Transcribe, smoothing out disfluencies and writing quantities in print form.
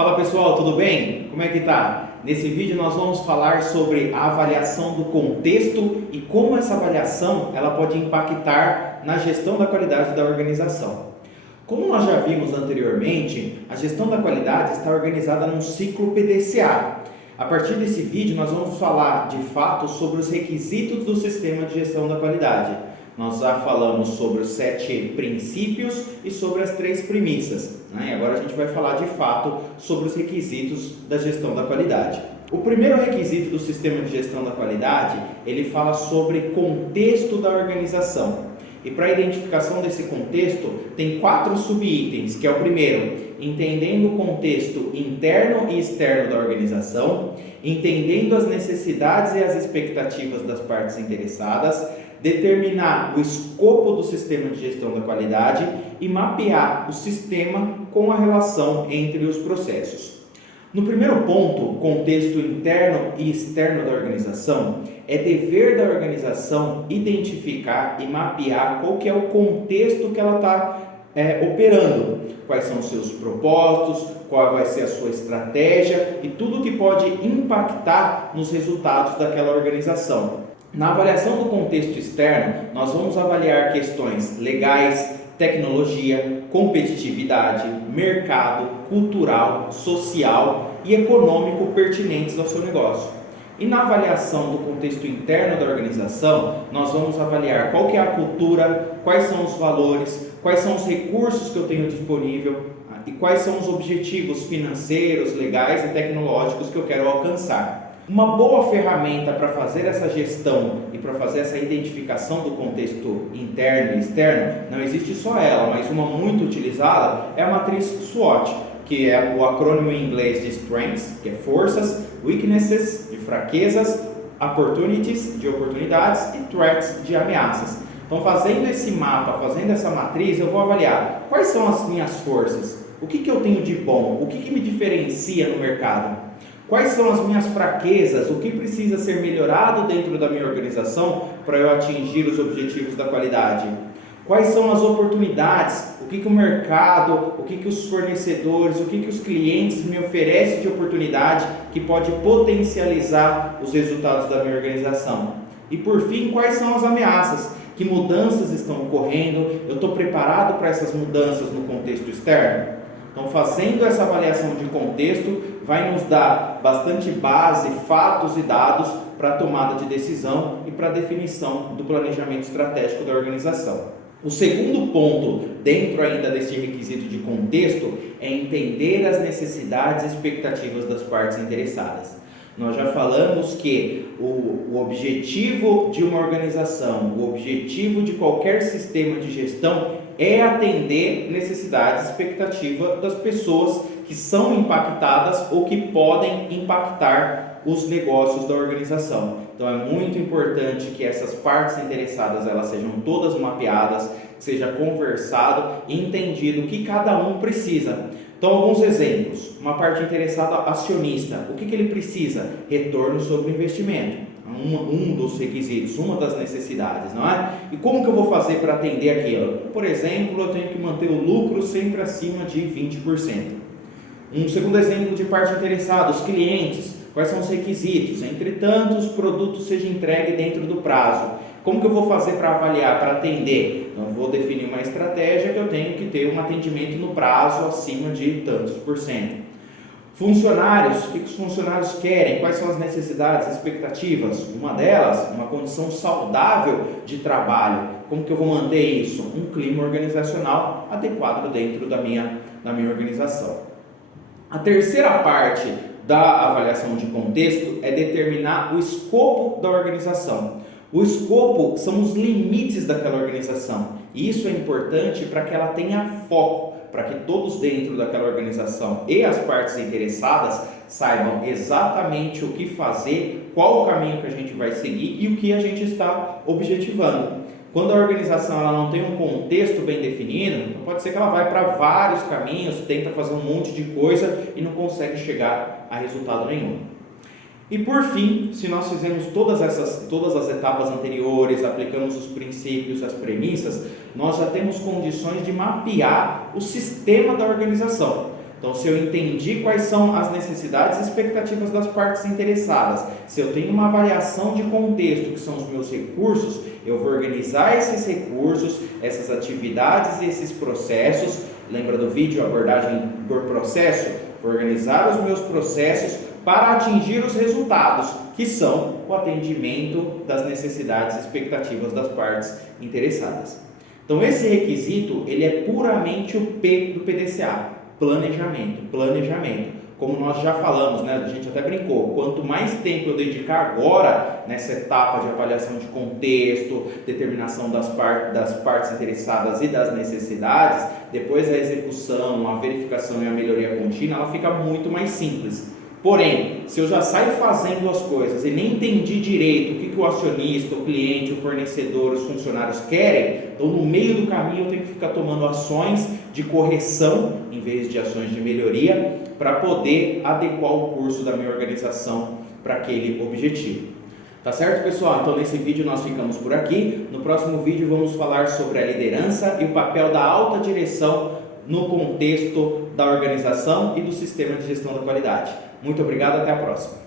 Fala pessoal, tudo bem? Como é que tá? Nesse vídeo nós vamos falar sobre a avaliação do contexto e como essa avaliação ela pode impactar na gestão da qualidade da organização. Como nós já vimos anteriormente, a gestão da qualidade está organizada num ciclo PDCA. A partir desse vídeo nós vamos falar de fato sobre os requisitos do sistema de gestão da qualidade. Nós já falamos sobre os 7 princípios e sobre as 3 premissas, né? E agora a gente vai falar de fato sobre os requisitos da gestão da qualidade. O primeiro requisito do sistema de gestão da qualidade, ele fala sobre contexto da organização. E para a identificação desse contexto, tem 4 subitens, que é o primeiro, entendendo o contexto interno e externo da organização, entendendo as necessidades e as expectativas das partes interessadas, determinar o escopo do sistema de gestão da qualidade e mapear o sistema com a relação entre os processos. No primeiro ponto, contexto interno e externo da organização, é dever da organização identificar e mapear qual que é o contexto que ela está operando, quais são os seus propósitos, qual vai ser a sua estratégia e tudo que pode impactar nos resultados daquela organização. Na avaliação do contexto externo, nós vamos avaliar questões legais, tecnologia, competitividade, mercado, cultural, social e econômico pertinentes ao seu negócio. E na avaliação do contexto interno da organização, nós vamos avaliar qual que é a cultura, quais são os valores, quais são os recursos que eu tenho disponível e quais são os objetivos financeiros, legais e tecnológicos que eu quero alcançar. Uma boa ferramenta para fazer essa gestão e para fazer essa identificação do contexto interno e externo, não existe só ela, mas uma muito utilizada é a matriz SWOT, que é o acrônimo em inglês de Strengths, que é forças, Weaknesses, de fraquezas, Opportunities, de oportunidades e Threats, de ameaças. Então, fazendo esse mapa, fazendo essa matriz, eu vou avaliar quais são as minhas forças, o que eu tenho de bom, o que me diferencia no mercado. Quais são as minhas fraquezas? O que precisa ser melhorado dentro da minha organização para eu atingir os objetivos da qualidade? Quais são as oportunidades? O que o mercado, o que os fornecedores, o que os clientes me oferecem de oportunidade que pode potencializar os resultados da minha organização? E por fim, quais são as ameaças? Que mudanças estão ocorrendo? Eu estou preparado para essas mudanças no contexto externo? Então, fazendo essa avaliação de contexto, vai nos dar bastante base, fatos e dados para a tomada de decisão e para a definição do planejamento estratégico da organização. O segundo ponto, dentro ainda deste requisito de contexto, é entender as necessidades e expectativas das partes interessadas. Nós já falamos que o objetivo de uma organização, o objetivo de qualquer sistema de gestão é atender necessidades e expectativas das pessoas que são impactadas ou que podem impactar os negócios da organização. Então é muito importante que essas partes interessadas elas sejam todas mapeadas, que seja conversado e entendido o que cada um precisa. Então, alguns exemplos. Uma parte interessada acionista, o que ele precisa? Retorno sobre o investimento. Um dos requisitos, uma das necessidades, não é? E como que eu vou fazer para atender aquilo? Por exemplo, eu tenho que manter o lucro sempre acima de 20%. Um segundo exemplo de parte interessada, os clientes. Quais são os requisitos? Entretanto, os produtos sejam entregues dentro do prazo. Como que eu vou fazer para avaliar, para atender? Então, eu vou definir uma estratégia que eu tenho que ter um atendimento no prazo acima de tantos %. Funcionários, o que os funcionários querem? Quais são as necessidades, expectativas? Uma delas, uma condição saudável de trabalho. Como que eu vou manter isso? Um clima organizacional adequado dentro da minha organização. A terceira parte da avaliação de contexto é determinar o escopo da organização. O escopo são os limites daquela organização. E isso é importante para que ela tenha foco, para que todos dentro daquela organização e as partes interessadas saibam exatamente o que fazer, qual o caminho que a gente vai seguir e o que a gente está objetivando. Quando a organização ela não tem um contexto bem definido, pode ser que ela vai para vários caminhos, tenta fazer um monte de coisa e não consegue chegar a resultado nenhum. E por fim, se nós fizermos todas as etapas anteriores, aplicamos os princípios, as premissas, nós já temos condições de mapear o sistema da organização. Então, se eu entendi quais são as necessidades e expectativas das partes interessadas, se eu tenho uma avaliação de contexto, que são os meus recursos, eu vou organizar esses recursos, essas atividades e esses processos. Lembra do vídeo, abordagem por processo? Vou organizar os meus processos para atingir os resultados, que são o atendimento das necessidades e expectativas das partes interessadas. Então, esse requisito, ele é puramente o P do PDCA. Planejamento. Como nós já falamos, né? A gente até brincou, quanto mais tempo eu dedicar agora nessa etapa de avaliação de contexto, determinação das partes interessadas e das necessidades, depois a execução, a verificação e a melhoria contínua, ela fica muito mais simples. Porém, se eu já saio fazendo as coisas e nem entendi direito o que o acionista, o cliente, o fornecedor, os funcionários querem, então no meio do caminho eu tenho que ficar tomando ações de correção em vez de ações de melhoria para poder adequar o curso da minha organização para aquele objetivo. Tá certo, pessoal? Então nesse vídeo nós ficamos por aqui. No próximo vídeo vamos falar sobre a liderança e o papel da alta direção no contexto da organização e do sistema de gestão da qualidade. Muito obrigado, até a próxima.